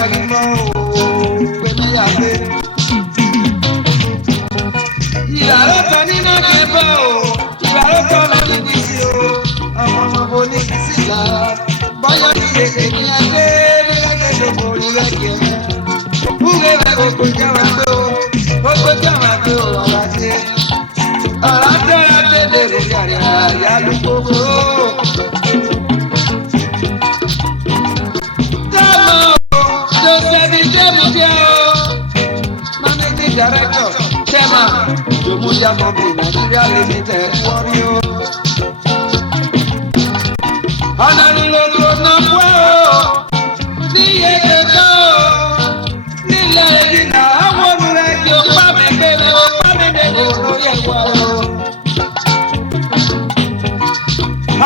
UGBORIRI company Nigeria limited warrior. Ọ̀nàrú lóko náà pẹ́ o, ní yẹ̀kẹ̀kẹ́ o, nílẹ̀ ìdílé àwọn olùrẹ̀ yóò pa mí kéré o, pa mí dẹ́gbẹ̀ o, yẹ wá o.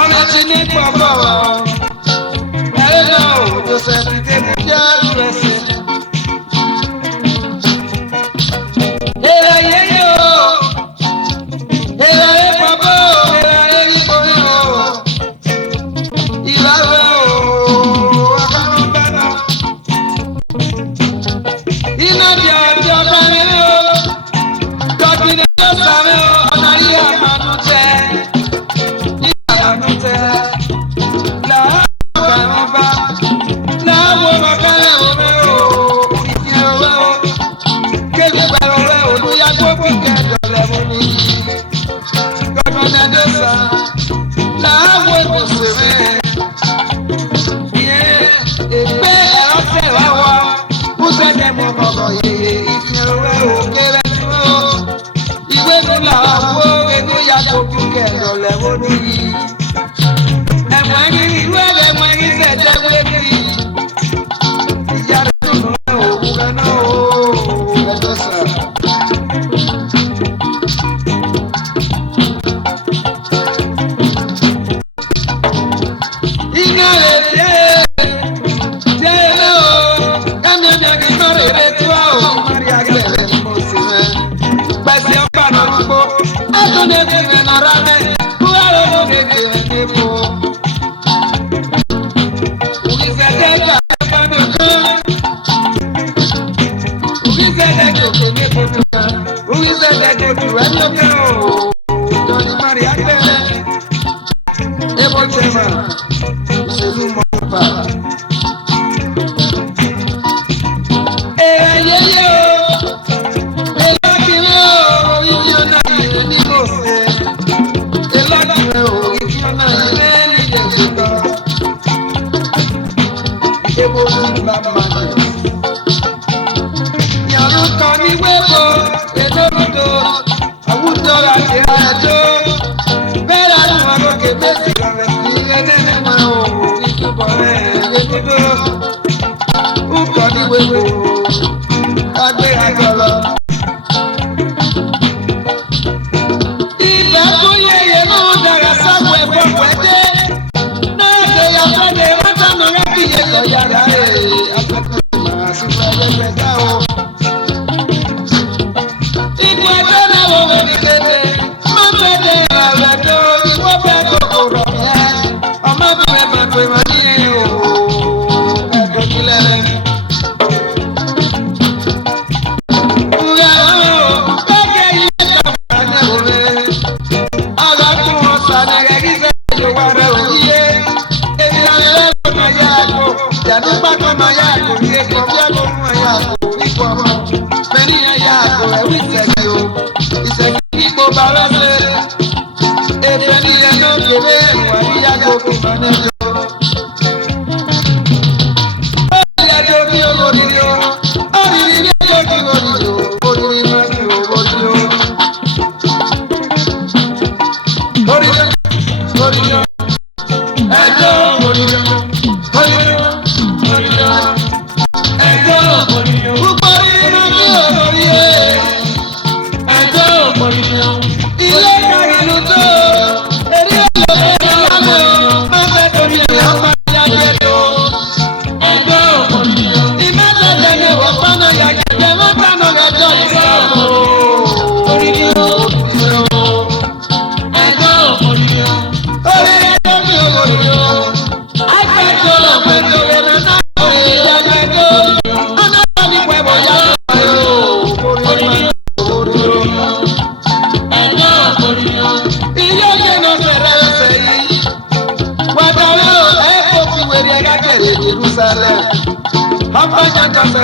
Ọmọ ti ní pọ̀pọ̀ o, ẹ̀rẹ́ náà o, Joseph Idemudia USA.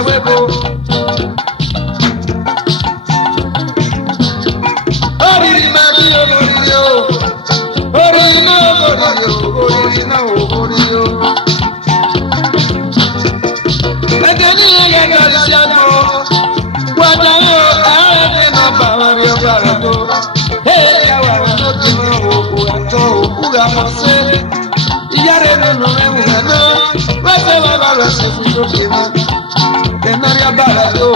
webo. Oriri ma bi oriri o. Oriri na oriri o. Oriri na oriri o. Ẹ̀jẹ̀ni ẹ̀yẹ kàrí sí àgbo. Wàjà yóò àárẹ̀ ní nọ́mbà wọn rí ọba rẹ̀ tó. Ẹ̀yẹ wà wọn ló ti mọ òkú ẹ̀tọ́ òkú àmọ́ sí. Ìyá rẹ̀ nínú ẹ̀wù rẹ̀ náà. Wẹ́sẹ̀ wà bá rẹ̀ ṣe fún sókè mọ́. Ẹ̀nàrí abára tó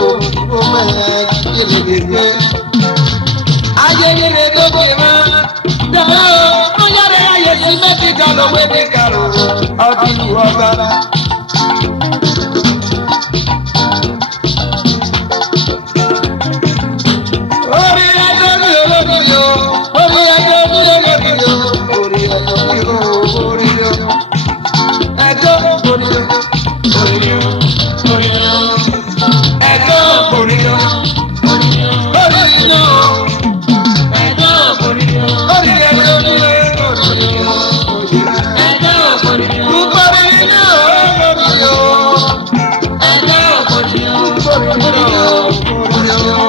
o mẹ́rẹ̀ gẹ́gẹ́. Ayẹyẹ rẹ̀ lókè mọ́. Dàrá o, ó yára ayé sí mẹ́tì kálọ̀wé ní kàrò. Ọdún ìlú ọba. Orí ẹjọ́ ní olórí o, orí ẹjọ́ ní olórí o, orí ẹjọ́ ní olórí o, ẹjọ́ orí o, orí o, orí o, ẹjọ́ orí o, orí o, orí o, ẹjọ́ orí o, orí ẹjọ́ ní olórí o, ẹjọ́ orí o, kúkọ́rí ní olórí o, ẹjọ́ orí o, orí o, orí o.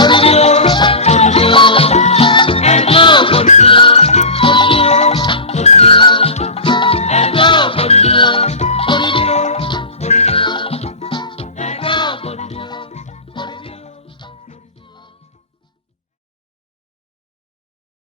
Orí